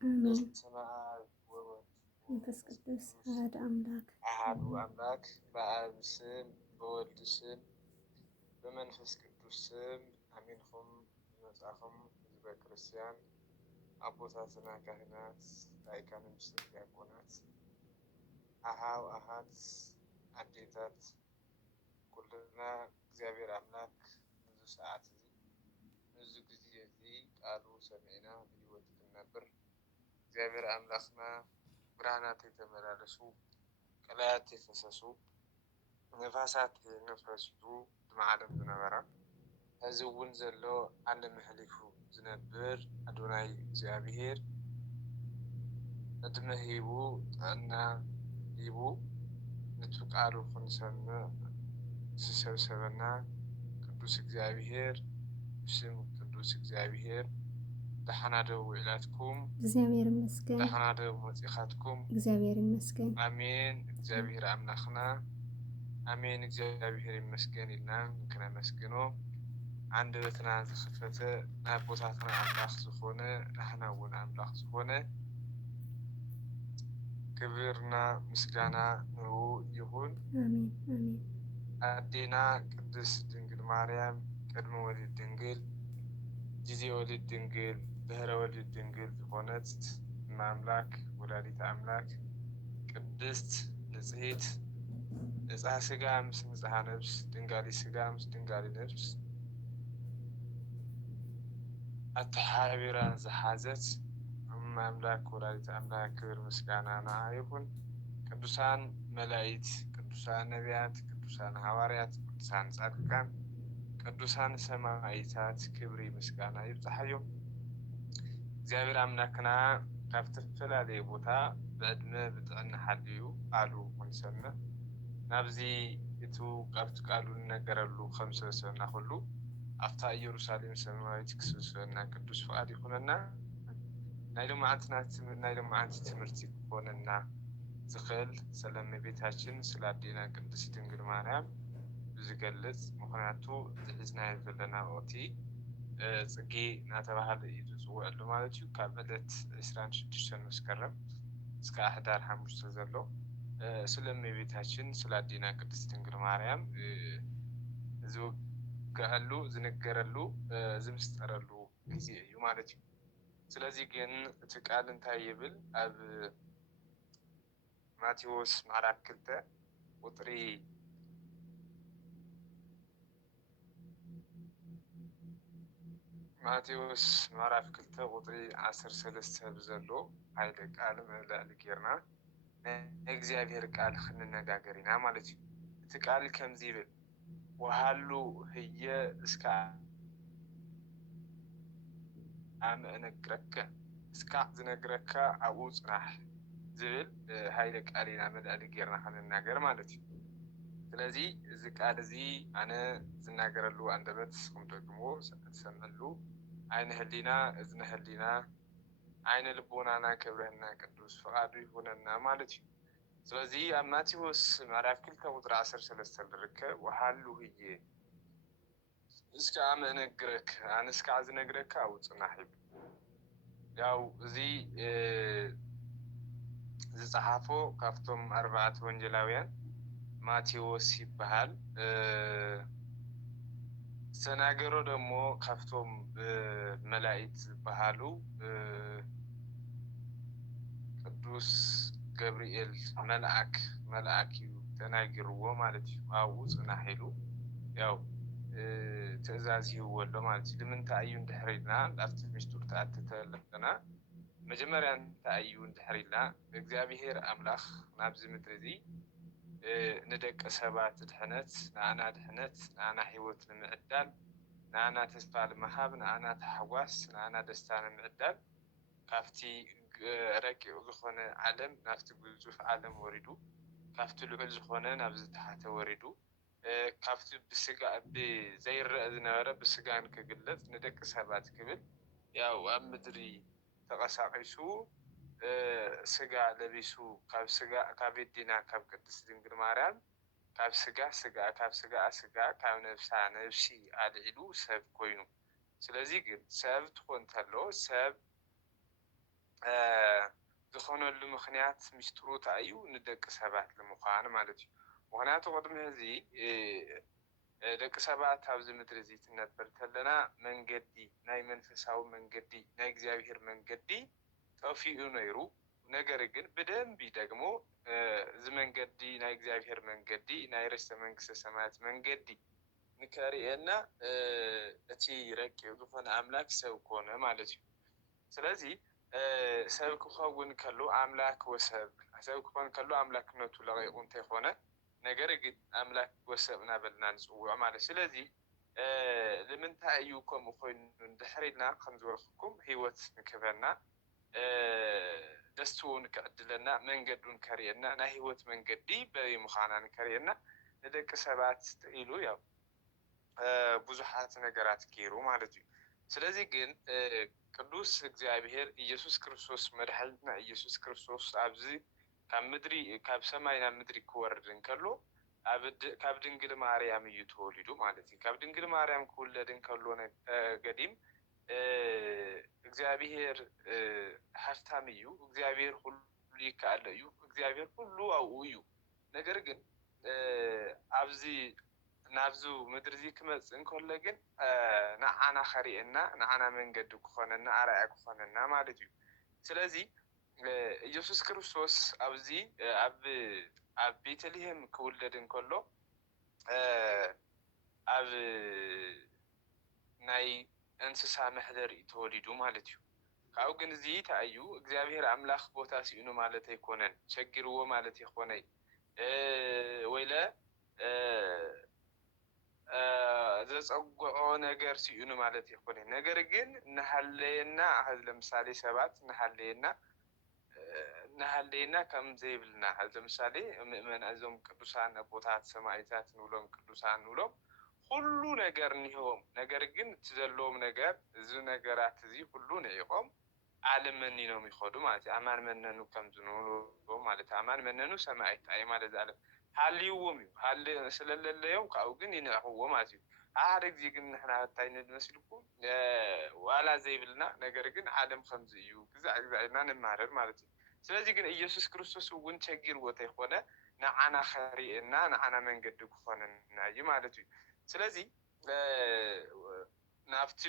አሜን። በስመ አብ ወወልድ መንፈስ ወመንፈስ ቅዱስ ቅዱስ አሐዱ አምላክ አሐዱ አሜን። አምላክ በአብ ስም በወልድ ስም በመንፈስ ቅዱስ ስም አሜን። ኹም ዝመጻኹም ህዝበ ክርስቲያን አቦታትና ካህናት ላይካነ ምስጢር ዲያቆናት አሃው አሃት አዴታት ኩልና እግዚአብሔር አምላክ ብዙ ሰዓት ብዙ ጊዜ እዚ ቃሉ ሰሚዕና ብህይወት ክንነብር እግዚአብሔር አምላክና ብርሃናት የተመላለሱ ቀላያት የፈሰሱ ነፋሳት ነፈሱ ብመዓለም ዝነበራ እዚ እውን ዘሎ ዓለም መሕሊፉ ዝነብር አዶናይ እግዚአብሔር ዕድመ ሂቡ ጥዕና ሂቡ ነቲ ቃሉ ክንሰምዕ ዝሰብሰበና ቅዱስ እግዚአብሔር ስም ቅዱስ እግዚአብሔር ደሓና ደው ኢላትኩም እግዚአብሔር ይመስገን። ደሓና ደው መፂኻትኩም እግዚአብሔር ይመስገን። አሜን። እግዚአብሔር አምላክና አሜን እግዚአብሔር ይመስገን ኢልና ክነመስግኖ አንደበትና ዝኽፈተ ናብ ቦታትና አምላክ ዝኾነ ንሕና እውን አምላክ ዝኾነ ክብርና ምስጋና ንኡ ይሁን። አሜን አሜን። አዴና ቅድስት ድንግል ማርያም ቅድመ ወሊድ ድንግል ጊዜ ወሊድ ድንግል ድህረ ወሊድ ድንግል ዝኾነት እማምላክ ወላዲተ አምላክ ቅድስት ንጽሕት ንጽሐ ስጋ ምስ ንጽሐ ነብስ ድንጋሊ ስጋ ምስ ድንጋሊ ነብስ አተሓቢራ ዝሓዘት እማምላክ ወላዲተ አምላክ ክብር ምስጋና ንዓ ይሁን። ቅዱሳን መላእክት፣ ቅዱሳን ነቢያት፣ ቅዱሳን ሐዋርያት፣ ቅዱሳን ጻድቃን፣ ቅዱሳን ሰማዕታት ክብሪ ምስጋና ይብፅሓዮም። እግዚአብሔር አምላክና ካብ ዝተፈላለየ ቦታ ብዕድመ ብጥዕና ሓልዩ ቃሉ ክንሰምዕ ናብዚ እቱ ካብቲ ቃሉ ንነገረሉ ከም ሰበሰበና ኩሉ ኣብታ ኢየሩሳሌም ሰማያዊት ክስብስበና ቅዱስ ፍቃድ ይኹነና። ናይ ሎማዓንቲ ትምህርቲ ክኾነና ዝኽእል ስለ እመቤታችን ስለ አዴና ቅድስት ድንግል ማርያም ዝገልጽ ምክንያቱ ዝሕዝናዮ ዘለና ወቅቲ ፅጌ እናተባህለ እዩ ዝፅውዐሉ ማለት እዩ። ካብ ዕለት 26 መስከረም እስካብ ሕዳር 5 ዘሎ ስለ እመቤታችን ስለ አዴና ቅድስት ድንግል ማርያም ዝውግዐሉ ዝንገረሉ ዝምስጠረሉ ጊዜ እዩ ማለት እዩ። ስለዚ ግን እቲ ቃል እንታይ ይብል ኣብ ማቴዎስ ምዕራፍ 2 ቁጥሪ ማቴዎስ ምዕራፍ 2 ቁጥሪ 13 ብዘሎ ሃይለ ቃል መልዕሊ ጌርና እግዚአብሔር ቃል ክንነጋገር ኢና ማለት እዩ። እቲ ቃል ከምዚ ይብል ወሃሉ ህየ እስከ አመ እነግረከ እስካዕ ዝነግረካ ኣብኡ ፅናሕ ዝብል ሃይለ ቃል ኢና መልዕሊ ጌርና ክንናገር ማለት እዩ። ስለዚ እዚ ቃል እዚ ኣነ ዝናገረሉ አንደበት ንስኹም ደግሞ ዝሰምዐሉ ዓይነ ህሊና እዝነ ህሊና ዓይነ ልቦናና ከብረህና ቅዱስ ፍቃዱ ይሁነና ማለት እዩ። ስለዚ ኣብ ማቴዎስ ምዕራፍ 2 ቁጥሪ 13 ዝርከብ ወሃሉ ህየ እስካዕ አመ እነግረከ ኣነ እስካዕ ዝነግረካ ኣብኡ ፅናሕ ይብል። ያው እዚ ዝፀሓፎ ካብቶም 4 ወንጌላውያን ማቴዎስ ይበሃል። ዝተናገሮ ደሞ ካብቶም መላእክት ዝበሃሉ ቅዱስ ገብርኤል መልአክ እዩ ተናጊርዎ ማለት እዩ። ኣብኡ ፅናሕ ኢሉ ያው ትእዛዝ ይህብዎ ኣሎ ማለት እዩ። ንምንታይ እዩ እንድሕር ኢልና ኣብቲ ምስጢር ተኣትተ ኣለና መጀመርያ እንታይ እዩ እንድሕር ኢልና እግዚአብሔር አምላክ ናብዚ ምድሪ እዚ ንደቂ ሰባት ድሕነት ንኣና ድሕነት ንኣና ሂወት ንምዕዳል ንኣና ተስፋ ንምሃብ ንኣና ተሓጓስ ንኣና ደስታ ንምዕዳል ካብቲ ረቂቕ ዝኾነ ዓለም ናብቲ ግዙፍ ዓለም ወሪዱ ካብቲ ልዑል ዝኾነ ናብ ዝተሓተ ወሪዱ ካብቲ ብስጋ ብዘይረአ ዝነበረ ብስጋን ክግለጽ ንደቂ ሰባት ክብል ያው ኣብ ምድሪ ተቐሳቂሱ ስጋ ለቢሱ ካብ ኣዴና ካብ ቅድስት ድንግል ማርያም ካብ ስጋ ካብ ስጋ ስጋ ካብ ነብሳ ነብሲ ኣልዒሉ ሰብ ኮይኑ ስለዚ ግን ሰብ ትኾን ተሎ ሰብ ዝኾነሉ ምክንያት ሚስጥሩ እንታይ እዩ ንደቂ ሰባት ንምዃን ማለት እዩ ምክንያቱ ቅድሚ ሕዚ ደቂ ሰባት ኣብዚ ምድሪ እዚ ትነብር ከለና መንገዲ ናይ መንፈሳዊ መንገዲ ናይ እግዚኣብሔር መንገዲ ጠፊኡ ነይሩ ነገር ግን ብደንቢ ደግሞ እዚ መንገዲ ናይ እግዚኣብሔር መንገዲ ናይ ርስተ መንግስተ ሰማያት መንገዲ ንከሪአና እቲ ረቂቕ ዝኾነ ኣምላክ ሰብ ኮነ ማለት እዩ ስለዚ ሰብ ክኸውን ከሎ ኣምላክ ወሰብ ሰብ ክኾን ከሎ ኣምላክነቱ ለቂቑ እንተይኮነ ነገር ግን ኣምላክ ወሰብ እናበልና ንፅውዖ ማለት ስለዚ ንምንታይ እዩ ከምኡ ኮይኑ እንድሕር ኢልና ከም ዝበልኩኩም ሂወት ንክህበና ደስ እውን ክዕድለና መንገዱን ከሪአና ናይ ሂወት መንገዲ በይ ምዃና ንከሪአና ንደቂ ሰባት ኢሉ ያው ብዙሓት ነገራት ገይሩ ማለት እዩ ስለዚ ግን ቅዱስ እግዚአብሔር ኢየሱስ ክርስቶስ መድሓኒትና ኢየሱስ ክርስቶስ ኣብዚ ካብ ምድሪ ካብ ሰማይ ናብ ምድሪ ክወርድ እንከሎ ካብ ድንግል ማርያም እዩ ተወሊዱ ማለት እዩ ካብ ድንግል ማርያም ክውለድ እንከሎ ገዲም እግዚአብሔር ሃፍታም እዩ እግዚአብሔር ሁሉ ይከኣል እዩ እግዚአብሔር ሁሉ ኣብኡ እዩ ነገር ግን ኣብዚ ናብዙ ምድሪ እዚ ክመፅእ እንከሎ ግን ንዓና ከሪአና ንዓና መንገዲ ክኾነና ኣርኣያ ክኾነና ማለት እዩ ስለዚ ኢየሱስ ክርስቶስ ኣብዚ ኣብ ቤተልሔም ክውለድ እንከሎ ኣብ ናይ እንስሳ መሕደሪ ተወሊዱ ማለት እዩ ካብኡ ግን እዚ እንታይ እዩ እግዚኣብሔር ኣምላኽ ቦታ ሲኡኑ ማለት ኣይኮነን ቸጊርዎ ማለት ይኮነይ ወይለ ዘፀጉዖ ነገር ሲኡኑ ማለት ይኮነይ ነገር ግን ንሃለየና ለምሳሌ ሰባት ንሃለየና ከም ዘይብልና ለምሳሌ ምእመና እዞም ቅዱሳን ኣቦታት ሰማዕታት ንብሎም ቅዱሳን ንብሎም ኩሉ ነገር እኒህዎም ነገር ግን እቲ ዘለዎም ነገር እዚ ነገራት እዚ ኩሉ ንዒቆም ዓለም መኒኖም ይኸዱ ማለት እዩ ኣማን መነኑ ከም ዝንብሎ ማለት ኣማን መነኑ ሰማዕት ኣይ ማለት ዓለም ሃልይዎም እዩ ስለለለዮም ካብኡ ግን ይንዕኽዎ ማለት እዩ ሓደ ግዜ ግን ንሕና እንታይ ንመስልኩም ዋላ ዘይብልና ነገር ግን ዓለም ከምዚ እዩ ግዛዕ ግዛዕና ንማረር ማለት እዩ ስለዚ ግን ኢየሱስ ክርስቶስ እውን ቸጊርዎ እንተይኮነ ንዓና ከሪአና ንዓና መንገዲ ክኾነና እዩ ማለት እዩ ስለዚ ናብቲ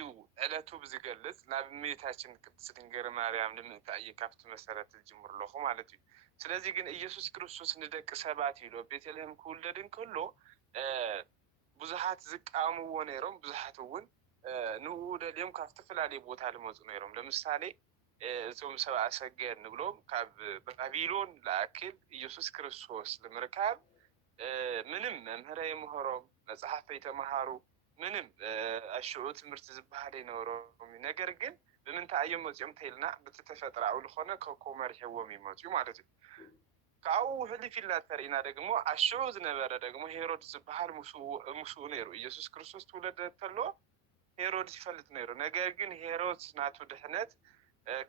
ዕለቱ ብዝገልጽ ናብ እመቤታችን ቅድስት ድንግል ማርያም ንምእታእ እየ ካብቲ መሰረት ዝጅምር ኣለኹ ማለት እዩ ስለዚ ግን ኢየሱስ ክርስቶስ ንደቂ ሰባት ኢሉ ቤተልሔም ክውለድ እንከሎ ብዙሓት ዝቃወምዎ ነይሮም ብዙሓት እውን ንኡ ደልዮም ካብ ዝተፈላለዩ ቦታ ዝመፁ ነይሮም ለምሳሌ እዞም ሰብአ ሰገድ ንብሎም ካብ ባቢሎን ዝኣክል ኢየሱስ ክርስቶስ ንምርካብ ምንም መምህረ ይምሃሮም መፅሓፍ ይተምሃሩ ምንም ኣሽዑ ትምህርቲ ዝበሃል ይነበሮም ነገር ግን ብምንታይ እዮም መፅኦም እንተኢልና በቲ ተፈጥራዊ ዝኾነ ከከም መሪሕዎም ይመፅኡ ማለት እዩ ካብኡ ሕልፍ ኢልና እንተሪእና ደግሞ ኣሽዑ ዝነበረ ደግሞ ሄሮድስ ዝበሃል ምስኡ ነይሩ ኢየሱስ ክርስቶስ ትውለድ እንተሎ ሄሮድስ ይፈልጥ ነይሩ ነገር ግን ሄሮድስ ናቱ ድሕነት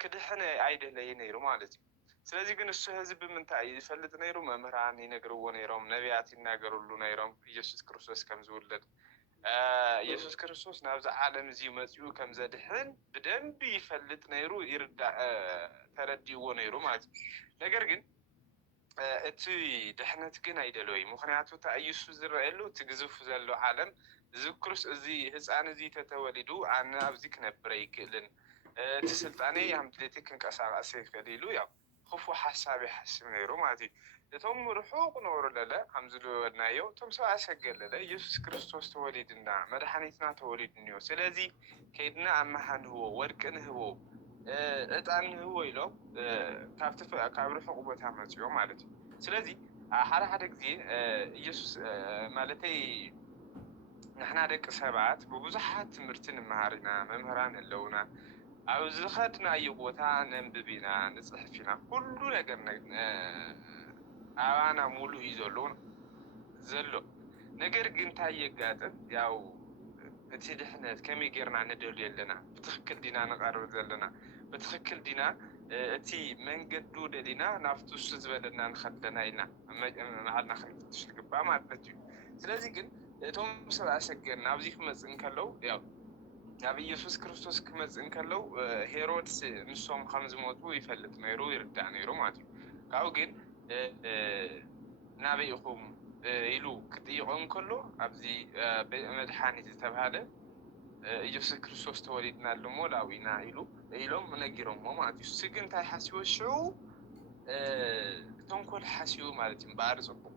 ክድሕነ ኣይደለየ ነይሩ ማለት እዩ ስለዚ ግን እሱ ህዝቢ ብምንታይ ይፈልጥ ነይሩ መምህራን ይነግርዎ ነይሮም ነቢያት ይናገሩሉ ነይሮም ኢየሱስ ክርስቶስ ከም ዝውለድ ኢየሱስ ክርስቶስ ናብዚ ዓለም እዚ መፅኡ ከም ዘድሕን ብደንቢ ይፈልጥ ነይሩ ይርዳእ ተረዲእዎ ነይሩ ማለት እዩ ነገር ግን እቲ ድሕነት ግን ኣይደለዩ ምክንያቱ እታ ኢየሱስ ዝረአየሉ እቲ ግዙፍ ዘሎ ዓለም ዝክሩስ እዚ ህፃን እዚ ተተወሊዱ ኣነ ኣብዚ ክነብረ ይክእልን እቲ ስልጣኔ ኣምድለቲ ክንቀሳቀስ ይክእል ኢሉ ያው ክፉ ሓሳብ ይሓስብ ነይሩ ማለት እዩ እቶም ርሑቅ ነበሩ ለለ ከምዚ ዝበልናዮ እቶም ሰብአ ሰገድ ለለ ኢየሱስ ክርስቶስ ተወሊድና መድሓኒትና ተወሊዱ እኒኦ ስለዚ ከይድና ኣማሓ ንህቦ ወርቂ ንህቦ ዕጣን ንህቦ ኢሎም ካብ ርሑቅ ቦታ መፅኦም ማለት እዩ ስለዚ ሓደ ግዜ ኢየሱስ ማለተይ ንሕና ደቂ ሰባት ብብዙሓት ትምህርቲ ንመሃር ኢና መምህራን ኣለውና ኣብ ዝኸድናዮ ቦታ ነንብብ ኢና ንፅሕፍ ኢና ኩሉ ነገር ኣባና ሙሉእ እዩ ዘሎ ነገር ግን እንታይ የጋጥም ያው እቲ ድሕነት ከመይ ጌርና ንደልዩ ኣለና ብትክክል ዲና ንቐርብ ዘለና ብትክክል ዲና እቲ መንገዱ ደሊና ናብቲ እሱ ዝበለና ንኸድለና ኢና መዓድና ክንፍትሽ ዝግባእ ማለት እዩ ስለዚ ግን እቶም ሰብአ ሰገድ ናብዚ ክመፅእ እንከለው ያው ናብ ኢየሱስ ክርስቶስ ክመጽእ እንከለው ሄሮድስ ንሶም ከም ዝሞቱ ይፈልጥ ነይሩ ይርዳእ ነይሩ ማለት እዩ። ካብኡ ግን ናበይ ኢኹም ኢሉ ክጥይቆም እንከሎ ኣብዚ መድሓኒት ዝተባሃለ ኢየሱስ ክርስቶስ ተወሊድና ኣሎሞ ላዊና ኢሎም ነጊሮሞ ማለት እዩ። እሱ ግን እንታይ ሓሲቡ ሽዑ ተንኮል ሓሲቡ ማለት እዩ። እምበኣር ፅቡቅ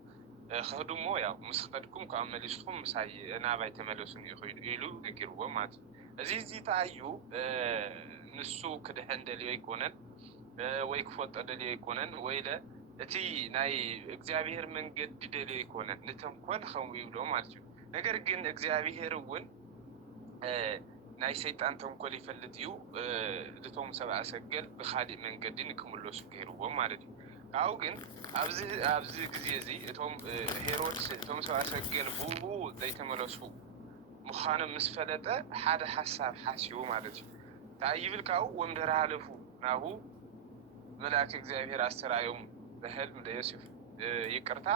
ክህድሞ ያው ምስ ከድኩም ካብ መሊስኩም ምሳይ ናባይ ተመለሱን ኢሉ ነጊርዎ ማለት እዩ። እዚ እንታይ እዩ ንሱ ክድሕን ደልዮ ይኮነን ወይ ክፈልጦ ደልዮ ይኮነን ወይ እቲ ናይ እግዚአብሔር መንገዲ ደልዮ ይኮነን ንተንኮል ከምኡ ይብሎ ማለት እዩ። ነገር ግን እግዚአብሔር እውን ናይ ሰይጣን ተንኮል ይፈልጥ እዩ እቶም ሰብአ ሰገል ብካሊእ መንገዲ ንክምለሱ ገይርዎም ማለት እዩ። ካብኡ ግን ኣብዚ ግዜ እዚ እቶም ሄሮድስ እቶም ሰብአ ሰገል ብኡ ዘይተመለሱ ምዃኖም ምስ ፈለጠ ሓደ ሓሳብ ሓሲቡ ማለት እዩ። እንታይ ይብል ካብኡ ወምድር ሃለፉ ናሁ መልአክ እግዚአብሔር ኣስተርኣዮም በህልም ለዮሴፍ ይቅርታ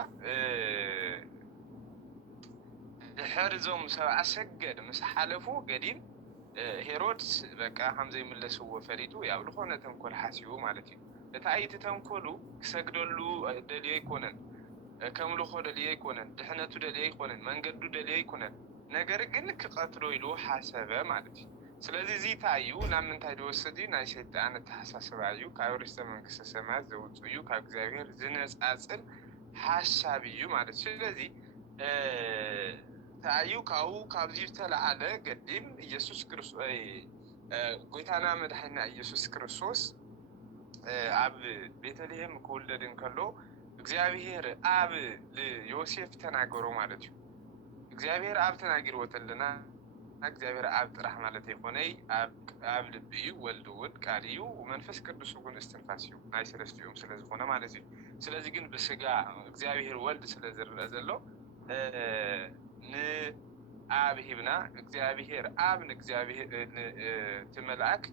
ድሕር እዞም ሰብአ ሰገል ምስ ሓለፉ ገዲም ሄሮድስ በቃ ከምዘይምለስዎ ፈሊጡ ያው ዝኾነ ተንኮል ሓሲቡ ማለት እዩ። እቲ ኣይቲ ተንኮሉ ክሰግደሉ ደልዮ ይኮነን ከምልኾ ደልዮ ይኮነን ድሕነቱ ደልዮ ይኮነን መንገዱ ደልዮ ይኮነን ነገር ግን ክቀትሎ ኢሉ ሓሰበ ማለት እዩ። ስለዚ እዚ እንታይ እዩ ናብ ምንታይ ዝወስድ እዩ ናይ ሰይጣን ኣተሓሳስባ እዩ ካብ ርስተ መንግስተ ሰማያት ዘውፅእ እዩ ካብ እግዚአብሔር ዝነፃፅል ሓሳብ እዩ ማለት እዩ። ስለዚ እንታይ እዩ ካብኡ ካብዚ ዝተለዓለ ገዲም ኢየሱስ ክርስቶስ ጎይታና መድሓኒና ኢየሱስ ክርስቶስ ኣብ ቤተልሔም ክውለድ እንከሎ እግዚአብሔር ኣብ ለዮሴፍ ተናገሮ ማለት እዩ። እግዚአብሔር ኣብ ተናጊርዎ ተለና እግዚአብሔር ኣብ ጥራሕ ማለት ይኮነይ ኣብ ልቢ እዩ ወልድ እውን ቃል እዩ መንፈስ ቅዱስ እውን እስትንፋስ እዩ ናይ ሰለስቲኦም ስለ ዝኾነ ማለት እዩ። ስለዚ ግን ብስጋ እግዚአብሔር ወልድ ስለ ዝረአ ዘሎ ንኣብ ሂብና እግዚአብሔር ኣብ ንእግዚአብሔር ትመልአክ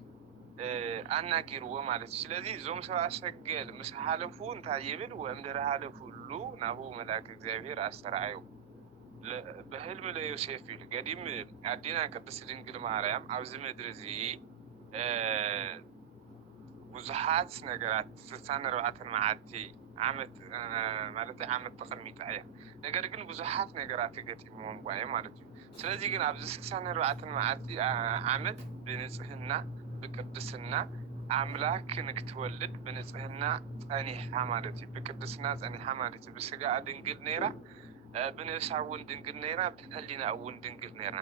ኣናጊርዎ ማለት እዩ። ስለዚ እዞም ሰብአ ሰገል ምስ ሓለፉ እንታይ ይብል ወእምድኅረ ሃለፉሉ ናሁ መልአክ እግዚአብሔር ኣስተርኣዮ በህልም ለዮሴፍ ይብል ገዲም ኣዴና ቅድስት ድንግል ማርያም ኣብዚ ምድሪ እዚ ብዙሓት ነገራት 64 መዓልቲ ዓመት ማለት ዓመት ተቐሚጣ እያ። ነገር ግን ብዙሓት ነገራት ገጢሞም ጓየ ማለት እዩ። ስለዚ ግን ኣብዚ 64 መዓልቲ ዓመት ብንጽህና ብቅድስና ኣምላክ ንክትወልድ ብንጽህና ጸኒሓ ማለት እዩ። ብቅድስና ጸኒሓ ማለት እዩ። ብስጋ ድንግል ነይራ ብነፍሳ እውን ድንግል ነይራ ብህሊና እውን ድንግል ነይራ።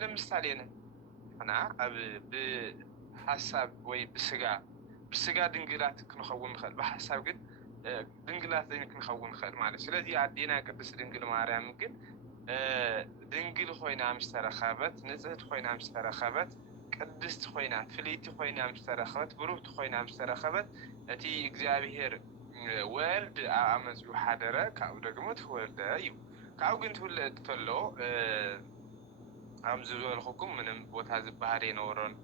ለምሳሌ ንሕና ኣብ ብሓሳብ ወይ ብስጋ ድንግላት ክንኸውን ንኽእል ብሓሳብ ግን ድንግላት ዘይንክንኸውን ንኽእል ማለት እዩ። ስለዚ ኣዴና ቅድስት ድንግል ማርያም ግን ድንግል ኮይና ምስ ተረኸበት ንጽህት ኮይና ምስ ተረኸበት ቅድስቲ ኮይና ፍልይቲ ኮይና ምስ ተረኸበት ብሩህቲ ኮይና ምስ ተረኸበት እቲ እግዚአብሔር ወልድ ኣብ ኣመፅኡ ሓደረ ካብኡ ደግሞ ትወልደ እዩ። ካብኡ ግን ትውለድ ተሎ ከም ዝበልኩኩም ምንም ቦታ ዝበሃል ኣይነበሮን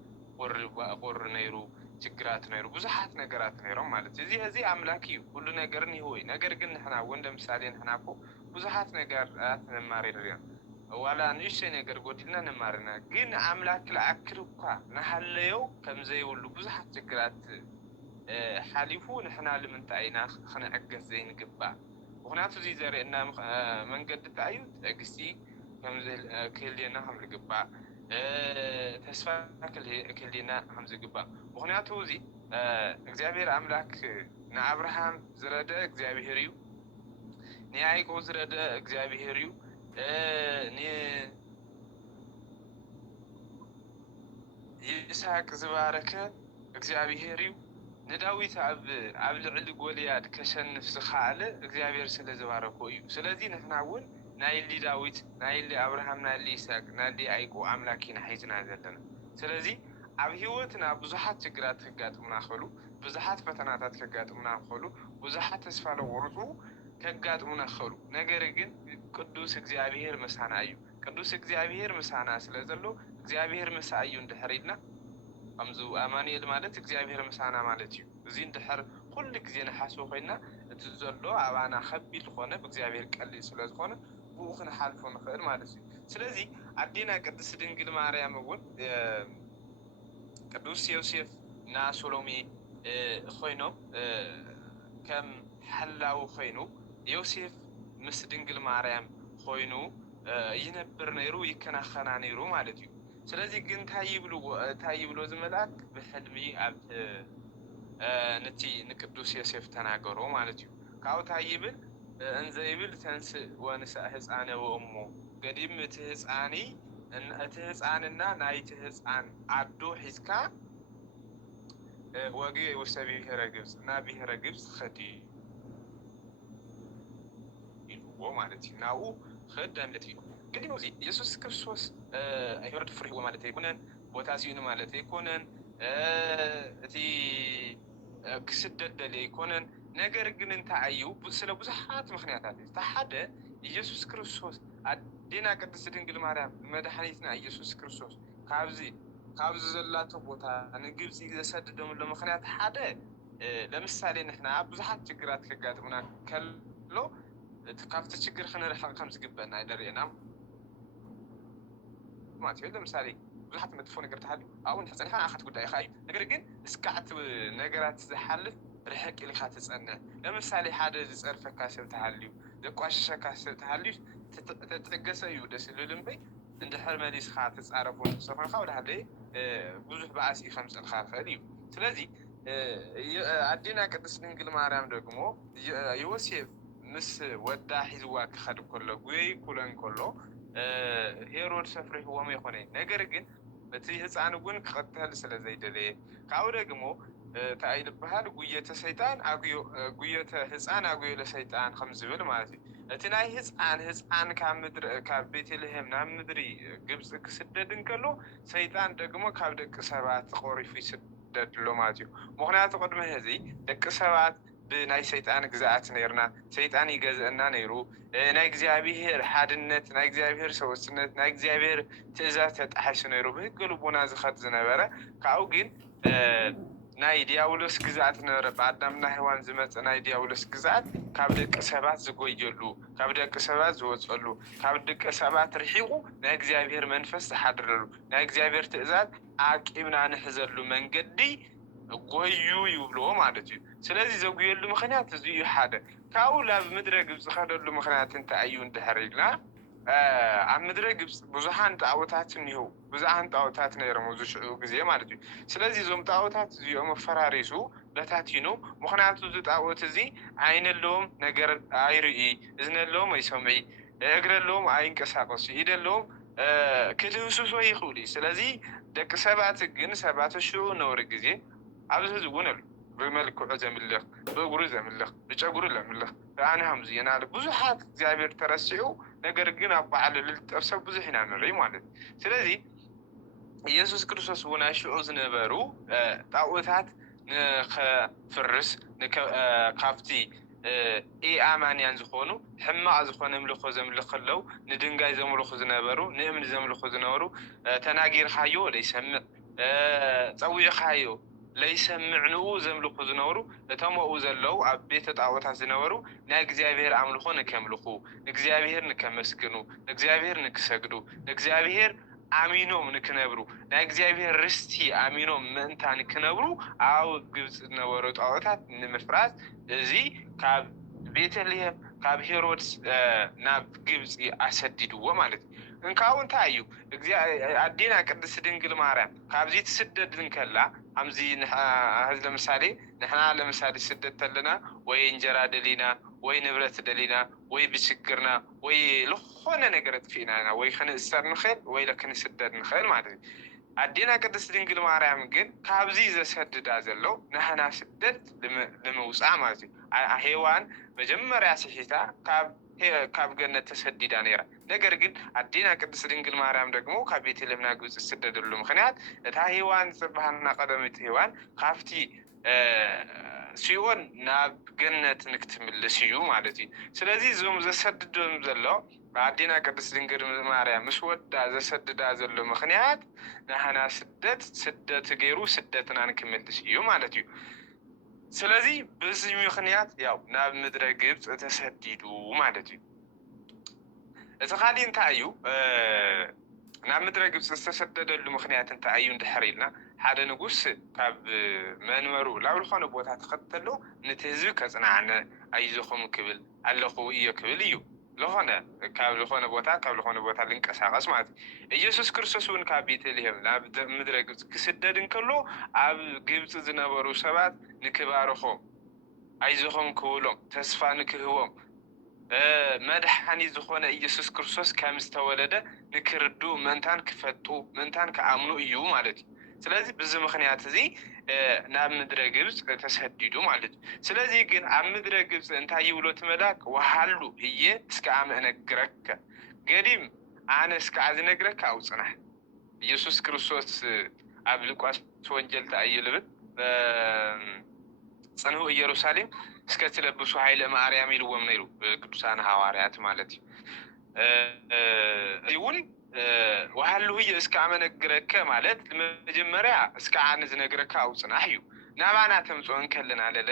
ቁሪ ነይሩ ችግራት ነይሩ ብዙሓት ነገራት ነይሮም ማለት እዩ። እዚ ኣምላክ እዩ ኩሉ ነገር ይህዎ እዩ። ነገር ግን ንሕና እውን ለምሳሌ ንሕና እኮ ብዙሓት ነገራት ንማር ኢና ዋላ ንእሽተይ ነገር ጎዲልና ንማር ኢና። ግን ኣምላክ ለኣክል እኳ ናሃለዮ ከምዘይብሉ ብዙሓት ችግራት ሓሊፉ ንሕና ንምንታይ ኢና ክንዕገስ ዘይንግባእ? ምክንያቱ እዚ ዘርእየና መንገዲ እንታይ እዩ? ትዕግስቲ ክህልየና ከም ዝግባእ ተስፋ ክህልየና ከም ዝግባእ። ምክንያቱ እዚ እግዚአብሔር ኣምላክ ንኣብርሃም ዝረደ እግዚአብሔር እዩ ንያዕቆብ ዝረደ እግዚአብሔር እዩ ይስሐቅ ዝባረከ እግዚአብሔር እዩ ንዳዊት ኣብ ልዕሊ ጎልያድ ከሸንፍ ዝኸኣለ እግዚአብሔር ስለ ዝባረኮ እዩ። ስለዚ ንሕና እውን ናይ ሊ ዳዊት ናይ ሊ ኣብርሃም ናይ ሊ ይስሐቅ ናይ ሊ ያዕቆብ ኣምላክ ኢና ሒዝና ዘለና። ስለዚ ኣብ ሂወትና ብዙሓት ችግራት ከጋጥሙና ክእሉ ብዙሓት ፈተናታት ከጋጥሙና ክእሉ ብዙሓት ተስፋ ለቆርፁ ከጋጥሙና ክእሉ ነገር ግን ቅዱስ እግዚአብሔር ምሳና እዩ። ቅዱስ እግዚአብሔር ምሳና ስለ ዘሎ እግዚአብሔር ምሳ እዩ እንድሕር ኢልና ከምዚ ኣማኑኤል ማለት እግዚአብሔር ምሳና ማለት እዩ። እዚ እንድሕር ኩሉ ግዜ ንሓስቦ ኮይና እቲ ዘሎ ኣባና ከቢድ ዝኾነ ብእግዚአብሔር ቀሊል ስለ ዝኾነ ብኡ ክንሓልፎ ንኽእል ማለት እዩ። ስለዚህ አዴና ቅድስት ድንግል ማርያም እውን ቅዱስ ዮሴፍ እና ሶሎሜ ኮይኖም ከም ሓላዊ ኮይኑ ዮሴፍ ምስ ድንግል ማርያም ኮይኑ ይነብር ነይሩ ይከናኸና ነይሩ ማለት እዩ። ስለዚህ ግን እንታይ ይብሎ ዝመልአክ ብሕልሚ ኣብ ነቲ ንቅዱስ ዮሴፍ ተናገሮ ማለት እዩ። ካብኡ እንታይ ይብል እንዘ ይብል ተንስእ ወንሳእ ህፃነ ወእሞ ገዲም እቲ ህፃንና ናይቲ ህፃን ኣዶ ሒዝካ ወጊ ውስተ ብሔረ ግብፅ ናብ ብሔረ ግብፅ ኸዲ ኢልዎ ማለት እዩ። ናብኡ ኸድ ማለት እዩ። ገዲሙ እዚ ኢየሱስ ክርስቶስ ኣይሁድ ፍርሕዎ ማለት ኣይኮነን፣ ቦታ ሲኡን ማለት ኣይኮነን፣ እቲ ክስደድ ደልዩ ኣይኮነን። ነገር ግን እንታይ እዩ ስለ ብዙሓት ምክንያታት እቲ ሓደ ኢየሱስ ክርስቶስ ኣዴና ቅድስት ድንግል ማርያም መድሓኒትና ኢየሱስ ክርስቶስ ካብዚ ዘላቶ ቦታ ንግብፂ ዘሰድደምሎ ምክንያት ሓደ ለምሳሌ ንሕና ብዙሓት ችግራት ከጋጥሙና ከሎ ካብቲ ችግር ክንርሕቕ ከም ዝግበአና ይደርየና ማለት እዩ። ለምሳሌ ብዙሓት መጥፎ ነገር ተሃልዩ ኣብኡ ንሕፀኒኻ ንኣኻት ጉዳይ ኢኻ እዩ። ነገር ግን እስካዕቲ ነገራት ዝሓልፍ ርሕቅ ኢልካ ትፀንዕ። ለምሳሌ ሓደ ዝፀርፈካ ሰብ ተሃልዩ ዘቋሸሸካ ሰብ ተሃልዩ ተጠገሰ እዩ ደስ ዝብል እምበይ እንድሕር መሊስካ ትፃረፉ ሰኮንካ ወላሃለየ ብዙሕ በኣሲ ከምፅልካ ይኽእል እዩ። ስለዚ ኣዴና ቅድስት ድንግል ማርያም ደግሞ ዮሴፍ ምስ ወዳ ሒዝዋ ክኸድ ከሎ ጉየይ ኩለን ከሎ ሄሮድስ ኣፍሪሕዎም ኣይኮነ። ነገር ግን እቲ ህፃን እውን ክቐተል ስለ ዘይደለየ ካብኡ ደግሞ እንታይ ዝበሃል ጉየተ ህፃን ኣጉዮ ለሰይጣን ከም ዝብል ማለት እዩ። እቲ ናይ ህፃን ካብ ቤተልሔም ናብ ምድሪ ግብፂ ክስደድ እንከሎ ሰይጣን ደግሞ ካብ ደቂ ሰባት ተቆሪፉ ይስደድ ኣሎ ማለት እዩ። ምክንያቱ ቅድሚ ሕዚ ደቂ ሰባት ብናይ ሰይጣን ግዛኣት ነርና፣ ሰይጣን ይገዝአና ነይሩ። ናይ እግዚኣብሔር ሓድነት፣ ናይ እግዚኣብሔር ሰወስነት፣ ናይ እግዚኣብሔር ትእዛዝ ተጣሒሱ ነይሩ ብህገ ልቦና ዝኸድ ዝነበረ። ካብኡ ግን ናይ ዲያብሎስ ግዛኣት ነበረ ብኣዳምና ሔዋን ዝመፀ ናይ ዲያብሎስ ግዛኣት ካብ ደቂ ሰባት ዝጎየሉ፣ ካብ ደቂ ሰባት ዝወፀሉ፣ ካብ ደቂ ሰባት ርሒቁ ናይ እግዚኣብሔር መንፈስ ዝሓድረሉ፣ ናይ እግዚኣብሔር ትእዛዝ ዓቂብና ንሕዘሉ መንገዲ ጎዩ ይብልዎ ማለት እዩ። ስለዚ ዘጉየሉ ምክንያት እዚ እዩ ሓደ። ካብኡ ናብ ምድረ ግብፂ ኸደሉ ምክንያት እንታይ እዩ እንድሕር ኢልና ኣብ ምድረ ግብፂ ብዙሓን ጣዖታት እኒህው፣ ብዙሓን ጣዖታት ነይሮም ኣብዚ ሽዑ ግዜ ማለት እዩ። ስለዚ እዞም ጣዖታት እዚኦም ኣፈራሪሱ በታቲኑ፣ ምክንያቱ እዚ ጣዖት እዚ ዓይኒ ኣለዎም ነገር ኣይርኢ፣ እዝኒ ኣለዎም ኣይሰምዒ፣ እግሪ ኣለዎም ኣይንቀሳቀሱ፣ ኢድ ኣለዎም ክድህስሶ ይኽእሉ እዩ። ስለዚ ደቂ ሰባት ግን ሰባት ሽዑ ነብሪ ግዜ ኣብዚ ሕዚ እውን ኣሎ ብመልክዑ ዘምልኽ፣ ብእግሩ ዘምልኽ፣ ብጨጉሩ ዘምልኽ ኣነ ከምዚ ኢና ብዙሓት እግዚኣብሔር ተረሲዑ ነገር ግን ኣብ በዓል ልልጠፍ ሰብ ብዙሕ ኢና ንርኢ ማለት እዩ። ስለዚ ኢየሱስ ክርስቶስ እውን ኣብ ሽዑ ዝነበሩ ጣዖታት ንኸፍርስ ካብቲ ኢኣማንያን ዝኾኑ ሕማቕ ዝኾነ ምልኮ ዘምልኽ ከለው ንድንጋይ ዘምልኹ ዝነበሩ፣ ንእምኒ ዘምልኹ ዝነበሩ ተናጊርካዮ ዘይሰምዕ፣ ፀዊዕካዮ ለይሰምዕ ንኡ ዘምልኹ ዝነበሩ እቶም ኣብኡ ዘለው ኣብ ቤተ ጣዖታት ዝነበሩ ናይ እግዚኣብሔር ኣምልኾ ንከምልኹ፣ ንእግዚኣብሔር ንከመስግኑ፣ ንእግዚኣብሔር ንክሰግዱ፣ ንእግዚኣብሔር ኣሚኖም ንክነብሩ፣ ናይ እግዚኣብሔር ርስቲ ኣሚኖም ምእንታ ንክነብሩ ኣብ ግብፂ ዝነበሩ ጣዖታት ንምፍራስ እዚ ካብ ቤተልሔም ካብ ሄሮድስ ናብ ግብፂ ኣሰዲድዎ ማለት እዩ። እንካብኡ እንታይ እዩ ኣዴና ቅድስት ድንግል ማርያም ካብዚ ትስደድ እንከላ ከምዚ ለምሳሌ ንሕና ለምሳሌ ስደት ተለና ወይ እንጀራ ደሊና ወይ ንብረት ደሊና ወይ ብችግርና ወይ ዝኾነ ነገር ጥፊእና ወይ ክንእሰር ንኽእል ወይ ክንስደድ ንኽእል ማለት እዩ። ኣዴና ቅድስት ድንግል ማርያም ግን ካብዚ ዘሰድዳ ዘሎ ንሕና ስደት ንምውፃእ ማለት እዩ። ሔዋን መጀመርያ ስሒታ ካብ ገነት ተሰዲዳ ነይራ። ነገር ግን ኣዴና ቅድስት ድንግል ማርያም ደግሞ ካብ ቤተልሔም ናብ ግብፂ ዝስደደሉ ምክንያት እታ ሔዋን ዝበሃልና ቀደሚት ሔዋን ካብቲ ሲኦል ናብ ገነት ንክትምልስ እዩ ማለት እዩ። ስለዚ እዞም ዘሰድዶም ዘሎ ኣዴና ቅድስት ድንግል ማርያም ምስ ወዳ ዘሰድዳ ዘሎ ምክንያት ንሕና ስደት ገይሩ ስደትና ንክምልስ እዩ ማለት እዩ። ስለዚ በዚ ምክንያት ያው ናብ ምድረ ግብፅ ተሰዲዱ ማለት እዩ። اتخالي انت ايو نعمد رجبس استسدد المخنيات انت ايو اندحريلنا حدا نقص كاب منمرو لا الخون بوتا تختلو نتهزو كصنعنا ايزخم كبل علخو ايو كبل ايو لخونه كاب لخونه بوتا كاب لخونه بوتا لنقساقس ማለት ኢየሱስ ክርስቶስ ውን ካብ ቤተልሔም ናብ ምድረ ግብፅ ክስደድ እንከሎ ኣብ ግብፅ ዝነበሩ ሰባት ንክባርኾም ኣይዞኹም ክብሎም ተስፋ ንክህቦም መድሓኒት ዝኾነ ኢየሱስ ክርስቶስ ከም ዝተወለደ ንክርዱ ምእንታን ክፈጡ ምእንታን ክኣምኑ እዩ ማለት እዩ ስለዚህ ብዚ ምክንያት እዚ ናብ ምድረ ግብፅ ተሰዲዱ ማለት እዩ ስለዚ ግን ኣብ ምድረ ግብፅ እንታይ ይብሎ ትመላክ ወሃሉ ህየ እስከ ኣመ እነግረከ ገዲም ኣነ እስከ ዝነግረካ ኣውፅናሕ ኢየሱስ ክርስቶስ ኣብ ሉቃስ ወንጌል ተኣይልብል ጽንሁ ኢየሩሳሌም እስከ ትለብሱ ኃይለ ማርያም ይልዎም ነይሩ ቅዱሳን ሐዋርያት ማለት እዩ ይሁን ወሃሉ ህየ እስከ ኣመ እነግረከ ማለት መጀመሪያ እስከ ኣነ ዝነግረካ ኣውፅናሕ እዩ ናባና ተምፅኦን ከለና ለለ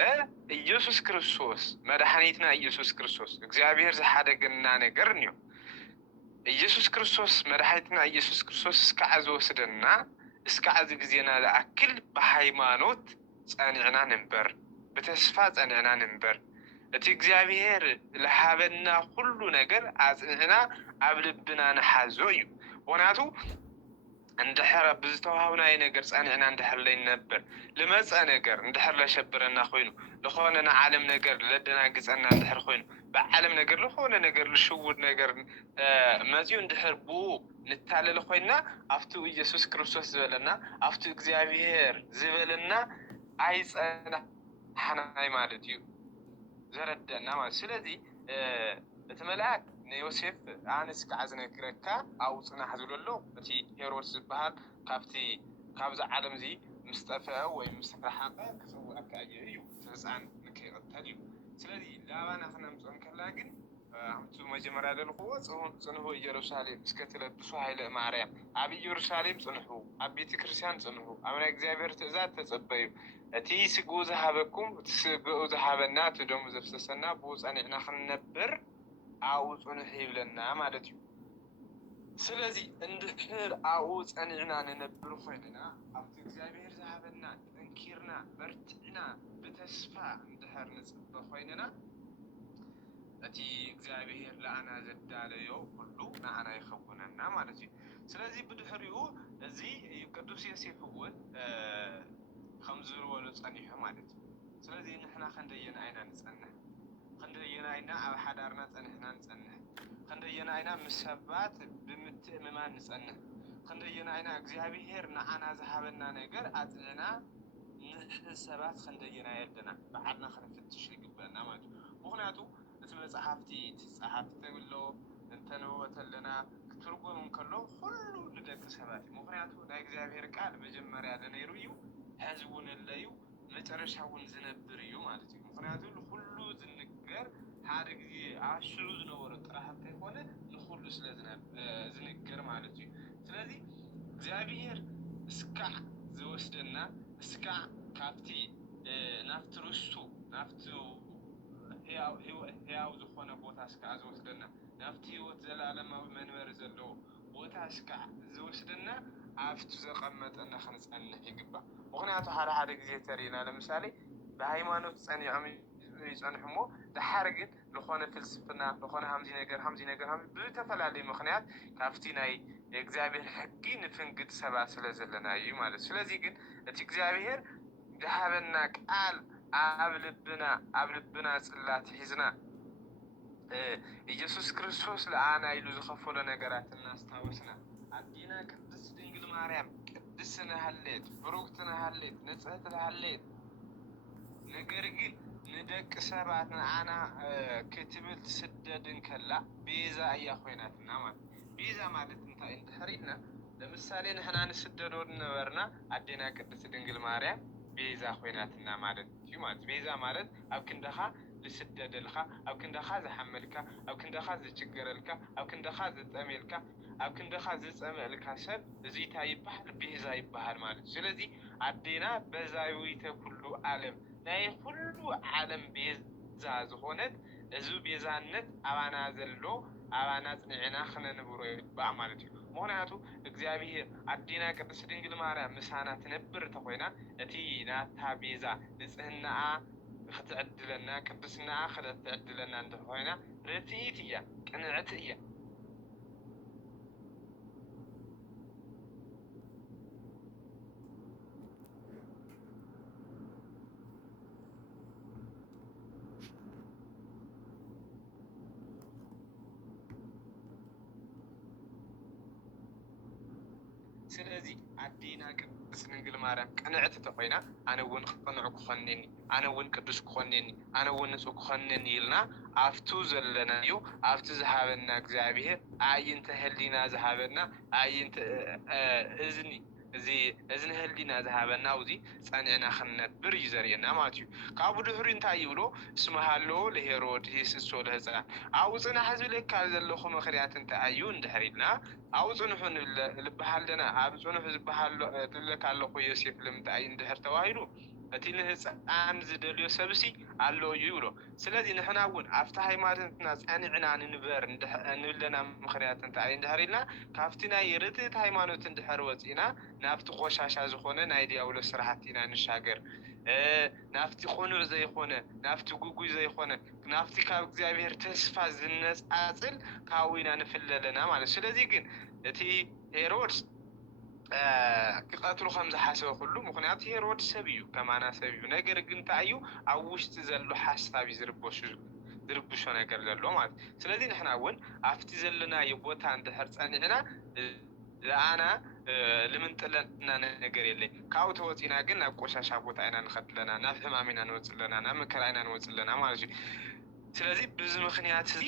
ኢየሱስ ክርስቶስ መድኃኒትና ኢየሱስ ክርስቶስ እግዚአብሔር ዝሓደገና ነገር እንዮ ኢየሱስ ክርስቶስ መድኃኒትና ኢየሱስ ክርስቶስ እስከ ዓዝ ወስደና እስከ ዓዝ ጊዜና ለኣክል በሃይማኖት ጸኒዕና ነበር በተስፋ ጸኒዕና ነበር እቲ እግዚአብሔር ለሃበና ሁሉ ነገር አጽንዕና ኣብ ልብና ነሓዞ እዩ ወናቱ እንድሕር ብዝተዋህብናይ ነገር ጸኒዕና እንድሕር ላይ ነበር ልመፀ ነገር እንድሕር ለሸብረና ኮይኑ ለኾነ ዓለም ነገር ለደናግፀና እንድሕር ኮይኑ በዓለም ነገር ለኾነ ነገር ልሽውድ ነገር መዚዩ እንድሕር ቡ ንታለለ ኮይና ኣብቱ ኢየሱስ ክርስቶስ ዝበለና ኣብቱ እግዚአብሔር ዝበለና ኣይጸና ሓናይ ማለት እዩ ዘረደና ማለት ስለዚ እቲ መልአክ ንዮሴፍ ኣነስ ከዓ ዝነግረካ ኣውፅናሕ ዝብለሎ እቲ ሄሮድስ ዝበሃል ካብዚ ዓለም እዚ ምስ ጠፍአ ወይ ምስ ረሓቐ ክፅውዐካ እዩ ህፃን ንከይቐተል እዩ ስለዚ ላባና ክነምፅኦም ከላ ግን ኣብቲ መጀመርያ ደልኽዎ ፅንሑ ኢየሩሳሌም እስከ ትለብሱ ኃይለ ማርያም ኣብ ኢየሩሳሌም ፅንሑ ኣብ ቤተ ክርስቲያን ፅንሑ ኣብ ናይ እግዚአብሔር ትእዛዝ ተጸበዩ እቲ ስግኡ ዝሃበኩም እቲ ስግኡ ዝሃበና እቲ ደሙ ዘፍሰሰና ብኡ ጸኒዕና ክንነብር ኣብኡ ፅንሑ ይብለና ማለት እዩ ስለዚ እንድሕር ኣብኡ ጸኒዕና ንነብር ኮይንና ኣብቲ እግዚአብሔር ዝሃበና ጠንኪርና በርቲዕና ብተስፋ እንድሕር ንፅበ ኮይንና እቲ እግዚአብሔር ለኣና ዘዳለዮ ሁሉ ንኣና ይኸውነና ማለት እዩ ስለዚ ብድሕሪኡ እዚ ቅዱስ ዮሴፍ እውን ከም ዝበሎ ጸኒሑ ማለት እዩ ስለዚ ንሕና ክንደየና ኣይና ንጸንሕ ክንደየና ኣይና ኣብ ሓዳርና ጸኒሕና ንጸንሕ ክንደየና ኣይና ምስ ሰባት ብምትእምማን ንጸንሕ ክንደየና ኣይና እግዚአብሔር ንኣና ዝሃበና ነገር ኣጽኒዕና ንሰባት ክንደየና የለና በዓልና ክንፍትሽ ይግበአና ማለት እዩ ምክንያቱ እቲ መጽሓፍቲ ትጸሓፍቲ ተብሎ እንተንበቦት ኣለና ክትርጎም እንከሎ ኩሉ ንደቂ ሰባት ምክንያቱ ናይ እግዚአብሔር ቃል መጀመርያ ለነይሩ እዩ ሕዝቡ ነለዩ መጨረሻ እውን ዝነብር እዩ ማለት እዩ ምክንያቱ ንኩሉ ዝንገር ሓደ ግዜ ኣሽሩ ዝነበሩ ጥራሕ እንተይኮነ ንኩሉ ስለ ዝንገር ማለት እዩ ስለዚ እግዚአብሔር እስካዕ ዝወስደና እስካዕ ካብቲ ናብቲ ርስቱ ናብቲ ሕያው ዝኾነ ቦታ እስካዕ ዝወስደና ናብቲ ህይወት ዘለኣለማዊ መንበሪ ዘለዎ ቦታ እስካዕ ዝወስደና ኣብቲ ዘቐመጠና ክንጸንሕ ይግባእ ምክንያቱ ሓደ ግዜ ተሪእና ለምሳሌ ብሃይማኖት ጸኒዖም ይጸንሑ እሞ ድሓር ግን ዝኾነ ፍልስፍና ዝኾነ ሃምዚ ነገር ብዝተፈላለዩ ምክንያት ካብቲ ናይ እግዚአብሔር ሕጊ ንፍንግጥ ሰባት ስለ ዘለና እዩ ማለት ስለዚ ግን እቲ እግዚአብሔር ዝሃበና ቃል ኣብ ልብና ጽላት ሒዝና ኢየሱስ ክርስቶስ ለኣና ኢሉ ዝኸፈሎ ነገራት እናስታወስና ኣዲና ቅድስት ድንግል ማርያም ቅድስት ናሃሌት ብሩክት ናሃሌት ንጽሕት ናሃሌት ነገር ግን ንደቂ ሰባት ንኣና ክትብል ትስደድን ከላ ቤዛ እያ ኮይናትና ማለት ቤዛ ማለት እንታይ እንድሕሪልና ለምሳሌ ንሕና ንስደዶ ነበርና ኣዴና ቅድስት ድንግል ማርያም ቤዛ ኮይናትና ማለት እዩ ማለት ቤዛ ማለት ኣብ ክንደኻ ዝስደደልካ ኣብ ክንደኻ ዝሓመልካ ኣብ ክንደኻ ዝችገረልካ ኣብ ክንደኻ ዝጠሜልካ ኣብ ክንደኻ ዝጸመልካ ሰብ እዚ እንታይ ይበሃል ቤዛ ይበሃል ማለት ስለዚ ኣዴና በዛዊተ ኩሉ ዓለም ናይ ኩሉ ዓለም ቤዛ ዝኾነት እዚ ቤዛነት ኣባና ዘሎ أبانا صنعنا خنا نبرو بعملتي مهناتو እግዚአብሔር አዲና ቅድስት ድንግል ማርያም ምሳና ትነብር ተኮይና እቲ ናታ ቤዛ ንጽህና ክትዕድለና ቅድስና ክትዕድለና እንደሆይና ርትዒት እያ ቅንዕት እያ ስለዚህ አዲና ቅድስት ድንግል ማርያም ቅንዕት ተኮይና ኣነ እውን ቅኑዕ ክኾነኒ ኣነ እውን ቅዱስ ክኾነኒ ኣነ እውን ንጹህ ክኾነኒ ኢልና ኣፍቱ ዘለናዩ ኣፍቲ ዝሃበና እግዚአብሔር ኣዕይንተ ህሊና ዝሃበና ኣዕይንተ እዝኒ ህሊና ዝሃበና ውዚ ጸኒዕና ክንነብር እዩ ዘርእየና ማለት እዩ ካብኡ ድሕሪ እንታይ ይብሎ እስመ ሃለዎ ለሄሮድስ እሶ ለህፃን ኣብኡ ጽናሕ ዝብለካ ዘለኹ ምክንያት እንታይ እዩ እንድሕር ኢልና ኣብኡ ጽኑሑ ልበሃለና ኣብ ጽኑሕ ዝበሃል ትብለካ ኣለኹ ዮሴፍ ንምንታይ እንድሕር ተባሂሉ እቲ ንህፃን ዝደልዮ ሰብሲ ኣሎ እዩ ይብሎ ስለዚ ንሕና እውን ኣብቲ ሃይማኖትና ጸኒዕና ንንበር እንብለና ምክንያት እንታይ እንድሕር ኢልና ካብቲ ናይ ርትዕት ሃይማኖት እንድሕር ወፂና ናብቲ ቆሻሻ ዝኾነ ናይ ዲያብሎስ ስራሕቲ ኢና ንሻገር ናብቲ ቁኑዕ ዘይኮነ ናብቲ ጉጉይ ዘይኮነ ናብቲ ካብ እግዚአብሔር ተስፋ ዝነጻጽል ካብኡ ኢና ንፍለለና ማለት ስለዚ ግን እቲ ሄሮድስ ክቀትሉ ከም ዝሓሰበ ኩሉ ምክንያቱ ሄሮድስ ሰብ እዩ ከማና ሰብ እዩ ነገር ግን እንታይ እዩ ኣብ ውሽጢ ዘሎ ሓሳብ ዝርብሾ ነገር ዘሎ ማለት ስለዚ ንሕና እውን ኣብቲ ዘለናዮ ቦታ እንድሕር ጸኒዕና ለኣና ልምንጥለና ነገር የለይ ካብኡ ተወፂና ግን ናብ ቆሻሻ ቦታ ኢና ንኸድለና ናብ ሕማም ኢና ንወፅእ ለና ናብ መከራ ኢና ንወፅእ ለና ማለት እዩ ስለዚ ብዚ ምክንያት እዚ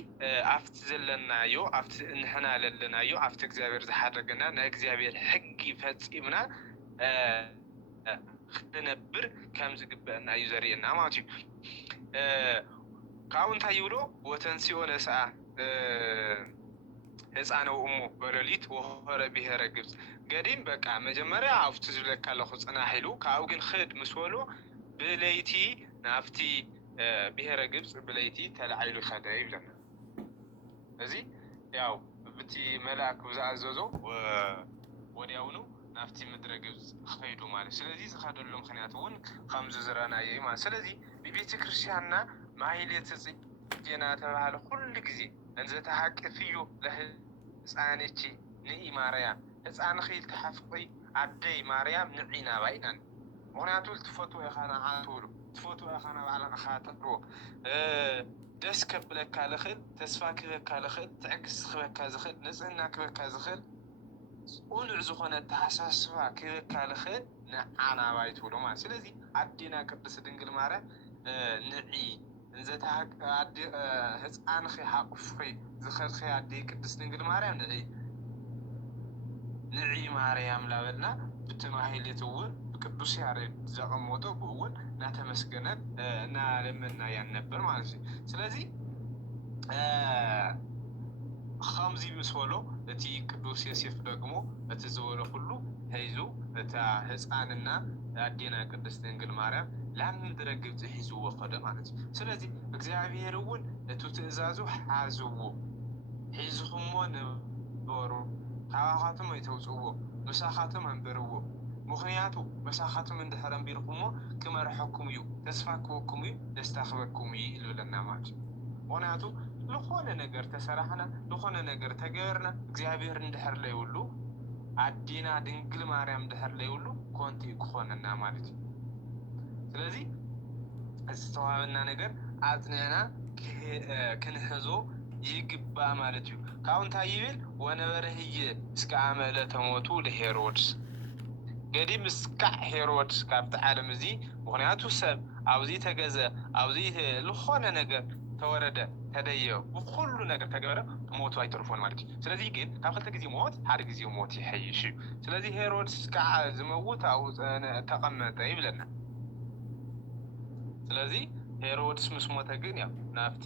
ኣብቲ ዘለናዮ ኣብቲ ንሕና ለለናዮ ኣብቲ እግዚአብሔር ዝሓደገና ናይ እግዚአብሔር ሕጊ ፈፂምና ክንነብር ከም ዝግበአና እዩ ዘርእየና ማለት እዩ ካብኡ እንታይ ይብሎ ወተንሲኦ ነስአ ህፃነ ወእሙ በሌሊት ወሆረ ብሔረ ግብፅ ገዲም በቃ መጀመሪያ ኣብቲ ዝብለካ ኣለኹ ጽናሕ ኢሉ ካብኡ ግን ክድ ምስ በሎ ብለይቲ ናብቲ ብሔረ ግብፅ ብለይቲ ተላዒሉ ይኸደ ይብለና እዚ ያው ብቲ መልአክ ብዝኣዘዞ ወዲያውኑ ናብቲ ምድረ ግብፅ ኸይዱ ማለት ስለዚ ዝኸደሉ ምክንያት እውን ከምዚ ዝረአናዮ እዩ ማለት ስለዚ ብቤተ ክርስቲያንና ማህሌት ጽጌና ተባሃለ ኩሉ ግዜ እንዘተሓቅፍ እዩ ለህፃነቺ ንኢ ማርያም ህፃንኺ ተሓፍቂ ኣደይ ማርያም ንዒና ባይናን ምክንያቱ ትፈትዎ ኢኻ ንዓትብሉ ትፈትዎ ኢኻ ንባዕልኻ ተጥርዎ ደስ ከብለካ ዝኽእል ተስፋ ክህበካ ዝኽእል ትዕግስቲ ክህበካ ዝኽእል ንጽህና ክህበካ ዝኽእል ቁኑዕ ዝኾነ ተሓሳስባ ክህበካ ዝኽእል ንዓና ባይ ትብሎ ማለት ስለዚ ኣዴና ቅድስት ድንግል ማርያም ንዒ ህፃንኺ ሓቁፍኺ ዝኸድኺ ኣዴይ ቅድስት ድንግል ማርያም ንዒ ማርያም ላበልና ብቲ ማህሌት እውን ብቅዱስ ያሬድ ዘቐመጦ ብእውን እናተመስገነት እናለመና ያን ነበር ማለት እዩ ስለዚ ከምዚ ምስ በሎ እቲ ቅዱስ ዮሴፍ ደግሞ እቲ ዝበሎ ኩሉ ሒዙ እታ ህፃንና ኣዴና ቅድስት ድንግል ማርያም ላብ ምድረ ግብፅ ሒዝዎ ኸደ ማለት እዩ ስለዚ እግዚአብሔር እውን እቲ ትእዛዙ ሓዝዎ ሒዝኹሞ ንበሩ ካባኻቶም ኣይተውፅዎ ምሳኻቶም ኣንበርዎ ምክንያቱ መሳኻቶም እንድሕር ኣንቢርኩሞ ክመርሐኩም እዩ ተስፋ ክበኩም እዩ ደስታ ክበኩም እዩ ይብለና ማለት እዩ ምክንያቱ ዝኾነ ነገር ተሰራሕና ዝኾነ ነገር ተገበርና እግዚአብሔር እንድሕር ለይብሉ ኣዴና ድንግል ማርያም እንድሕር ለይብሉ ኮንቲ ክኾነና ማለት እዩ ስለዚ እዚ ዝተዋሃበና ነገር ኣጽኒዕና ክንሕዞ ይግባእ ማለት እዩ ካብኡ እንታይ ይብል ወነበረ ህየ እስከ ዓመ ዕለተ ሞቱ ለሄሮድስ ገዲም እስካዕ ሄሮድስ ካብቲ ዓለም እዚ ምክንያቱ ሰብ ኣብዚ ተገዘ ኣብዚ ዝኾነ ነገር ተወረደ ተደየ ብኩሉ ነገር ተገበረ ሞቱ ኣይተርፎን ማለት እዩ ስለዚ ግን ካብ ክልተ ግዜ ሞት ሓደ ግዜ ሞት ይሐይሽ እዩ ስለዚ ሄሮድስ ከዓ ዝመውት ኣብኡ ተቐመጠ ይብለና ስለዚ ሄሮድስ ምስ ሞተ ግን ያው ናብቲ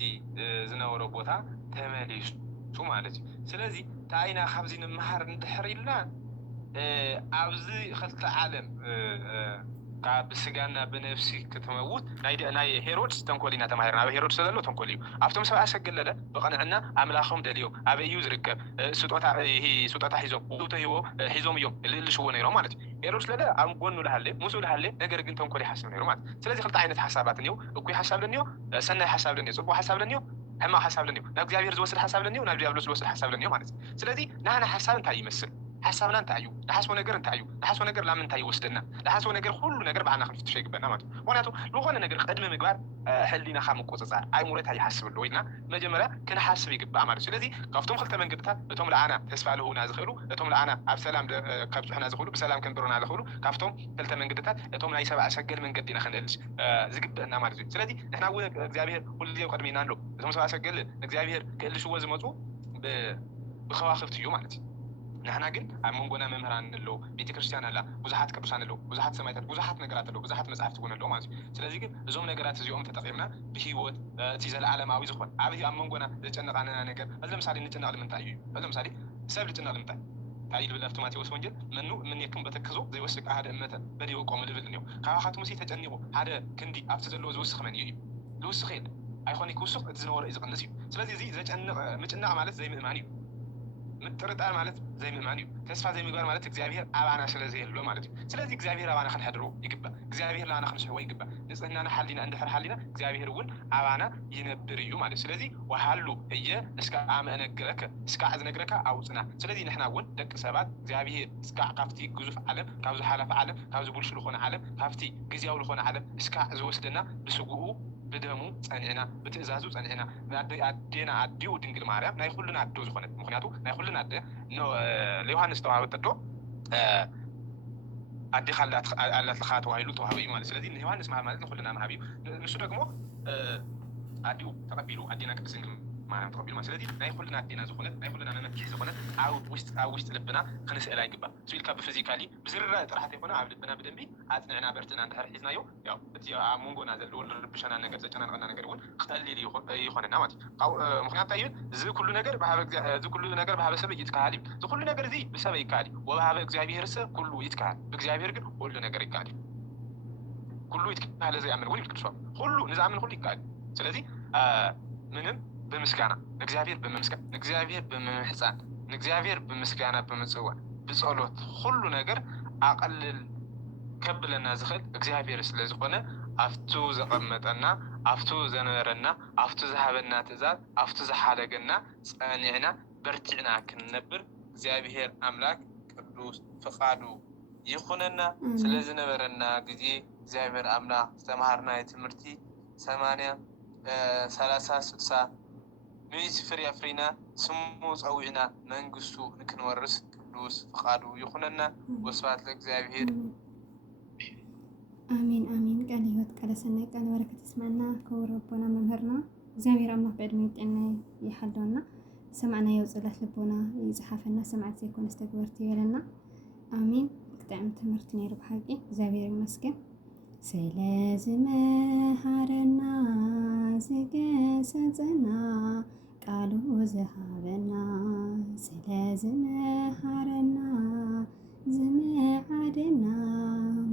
ዝነበሮ ቦታ ተመሊሱ ማለት እዩ ስለዚ ታይና ካብዚ ንምሃር እንድሕር ኢልና ኣብዚ ክልተ ዓለም بسجانا بنفسي كتموت ناي هيرودس تنقولينا تماهرنا أبي هيرودس لله تنقوليو أفتم سبعة سجل له بقنعنا عملاهم دليو أبي يوزرك سطوتا هي سطوتا حيزوم سطوتا هو حيزوم يوم اللي شو نيرو مالتي هيرودس لله أم قولنا لهالله موسو لهالله نقدر قلت تنقولي حسب نيرو مالت سلازي خلط عينة حسابات نيو وكوي حساب لنيو سنة حساب لنيو صبوا حساب لنيو هم حساب لنيو نبي أبي يرزوس الحساب لنيو نبي أبلوس الوس الحساب لنيو مالتي سلازي نحن حساب انتهي يمثل حسابنا انتعيو لحسوا نجر انتعيو لحسوا نجر لام انتعيو وسدنا لحسوا نجر كل نجر بعنا خمسة شيء بنا ماتو وناتو لو قلنا نجر قدم مقبار حلينا خام قوصصار أي مرات هي حسب اللوينا مجمرة كنا حسب يجب عمل سلذي قفتم خلت من قدتها لتهم العنا تسفع له ناز خلو لتهم العنا بسلام كبس إحنا زخلو بسلام كنبرون على خلو قفتم خلت من قدتها لتهم لا يسبع سجل من قدينا خليلش زقب إحنا مارز سلذي إحنا أقول إخزابير كل ذي قدمينا له لتهم سبع سجل إخزابير كل شو وزمته بخواخف يوم مالتي نحن قل منقونا ممهران له بيت كريستيان لا وزحات كبرسان له وزحات سمايتات وزحات نقرات له وزحات مصحف تكون له ماشي سلازي قل زوم نقرات زيوم تتقيمنا بهيوت تيزا العالماوي زخون عبيه منقونا لتنق عننا نقر هذا مثالي نتنق لمن تعيو هذا مثالي سبب لتنق لمن تعيو بالأفتوماتي وسونجل منو من يكون بتكزو زي وسك هذا أمته بدي وقوم لفل اليوم كواحد مسي تجنبه هذا كندي أفتزل له زوسخ من يجيب لوسخ خيل أيخوني كوسخ تزنور إذا قنسيو سلازي زي أنق متنق عملت زي مانيو مترطع مالت زي المعنيو تسفع زي مقبار مالت إخزابير أبانا سلازي اللو مالت سلازي إخزابير أبانا خن حدرو يقبا إخزابير لا أنا خن شحوي يقبا نسألنا حلينا عند حلينا إخزابير ول أبانا ينبريو مالت سلازي وحلو هي اسكا عام أنقرك اسكا عز نقرك أو سنة سلازي نحنا ول دك سبات إخزابير اسكا قافتي جزء عالم كاوز حالة عالم كاوز بولش لخون عالم قافتي جزياو لخون عالم اسكا عز وسدنا بسقوه بدمو صنعنا بتأزازو صنعنا عدينا عديو دنجل ماريام ناي كلنا عدو زخونة مخنياتو ناي كلنا عدي نو ليوحنس توهاو تدو عدي خلات الخات وهيلو توهاوي مال سلازي ليوحنس مالتنا كلنا مهابيو نسو دغمو عديو تقبلو عدينا كبسنجل ماريام تقبلو مال سلازي ناي كلنا عدينا زخونة ناي كلنا نمكي زخونة أو وست لبنا خنسأل يقبا سويل كاب فيزيكالي بزر طرحت يكون عبد لبنا بدنبي عطنا برتنا عند حرحيزنا يو بتي مونغو نازل ولا ربشنا نجر زجنا نقنا نجر ون خلي لي يخون النامات أو مخنات طيب زي كل نجر زي كل نجر بهذا سبب يتكالي زي كل نجر ذي بسبب يكالي وبهذا إخزابير رسا كله يتكال إخزابير كل كل نجر يكالي كله يتكال زي عمل ولي بتكسر كله نزعم من كل يكالي سلذي منهم بمسكانة إخزابير بمسكان إخزابير بمحسان إخزابير بمسكانة بمسوى بصلوت كل نجر أقلل كبلنا زخل إخزابير سلازقنا أفتو زقمتنا أفتو زنورنا أفتو زهبنا تزال أفتو زحالقنا صانعنا برتعنا كنبر إخزابير أملاك قدوس فقادو يخوننا سلازنا برنا قدي إخزابير أملاك استمهرنا يتمرتي 8 3 ميز فري أفرينا سمو صوعنا منقصو نكنورس قدوس فقادو يخوننا وصفات لإخزابير آمين آمين قال هيوت قال سنة قال بركة اسمعنا كور ربنا ممهرنا زامير الله بعدميت إن يحلونا سمعنا يوصلت لبونا يزحفنا سمعت يكون استقبرتي لنا آمين كتعم تمرتني ربحاقي زامير المسكن سلازم هارنا زقسنا قالوا زهابنا سلازم هارنا زمعدنا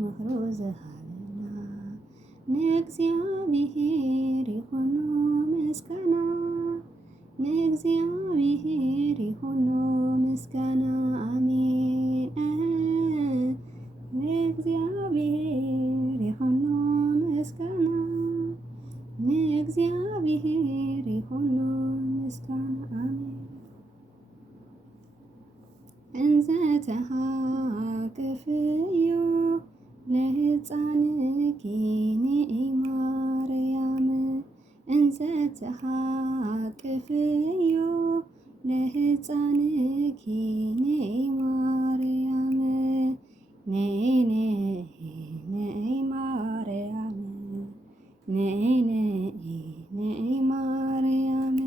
مهرو زهابنا نግዚአብሔር ይሁን ምስጋና ነግዚአብሔር ይሁን ምስጋና አሜን ነግዚአብሔር ይሁን ምስጋና ነግዚአብሔር ይሁን ምስጋና አሜን እንዘ ተሃቅፍዮ ለሕፃንኪ ማርያም እንዘ ተሃቅፍዮ ለሕፃንኪ ማርያም ነይ ማርያም ነይ ማርያም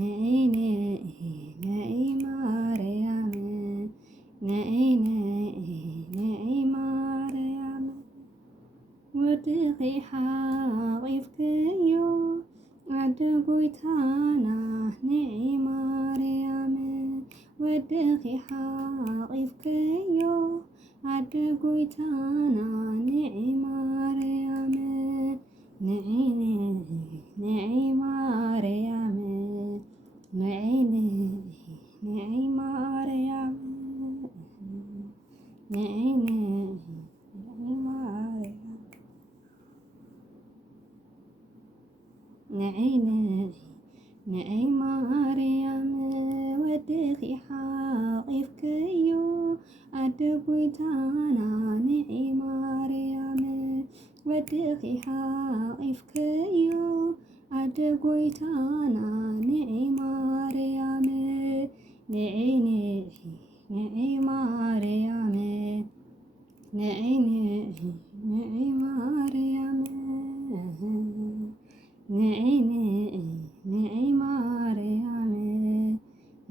ነይ ማርያም ነይ ማርያም ወድኺ ሓቂፍክዮ ዓደ ጎይታና ነይ ማርያም ወድኺ ሓቂፍክዮ ዓደ አደጎይታና ንዒ ማርያም ንዒ ማርያም ንዒ ማርያም ንዒ ማርያም ወድኺ ሓቒፍክዮ ኣደጎይታና ንዒ ማርያም ወድኺ ሓቒፍክዮ ኣደጎይታና ንዒ ማርያም ንዒ ማርያም ንዒ ማርያም ንዒ ማርያም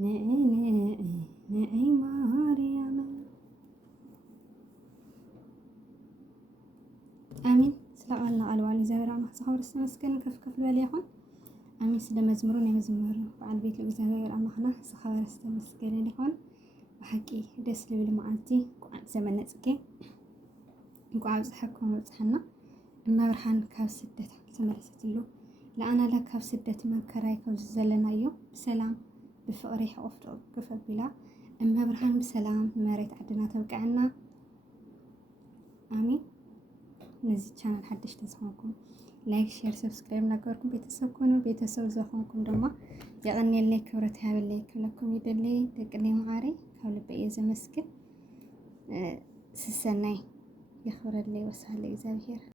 ንዒ ማርያም። አሚን። ስለ ቃልና ቃል ዋል እግዚአብሔር አምላክ ዝኸብር ዝተመስገነ ከፍ ከፍ ዝበለ ይኹን። አሚን። ስለ መዝሙሩ ናይ መዝሙር በዓል ቤት እግዚአብሔር አምላክና ዝኸበረ ዝተመስገነ ይኹን። ብሓቂ ደስ ዝብል መዓልቲ ቋዕ ዘመነ ፅጌ እንኳዕ ኣብፅሐኩም ኣብፅሐና እመብርሃን ካብ ስደት ተመለሰትሉ ለኣናላ ካብ ስደት መከራይ ካብ ዘለናዮ ብሰላም ብፍቕሪ ሕቑፍ ክፍ ኣቢላ እመብርሃን ብሰላም መሬት ዓድና ተብቅዐና። አሚን። ነዚ ቻናል ሓድሽ ተዝኾንኩም ላይክ ሼር ሰብስክራይብ እናገበርኩም ቤተሰብ ኮኑ ቤተሰብ ዝኾንኩም ድማ የቐኒልነይ ክብረት ሃበለይ ክብለኩም ይደለይ ደቅለይ መዓሪ ካብ ልበ እየ ዘመስግን ስሰናይ የኽብረለይ ወሳለ እግዚአብሔር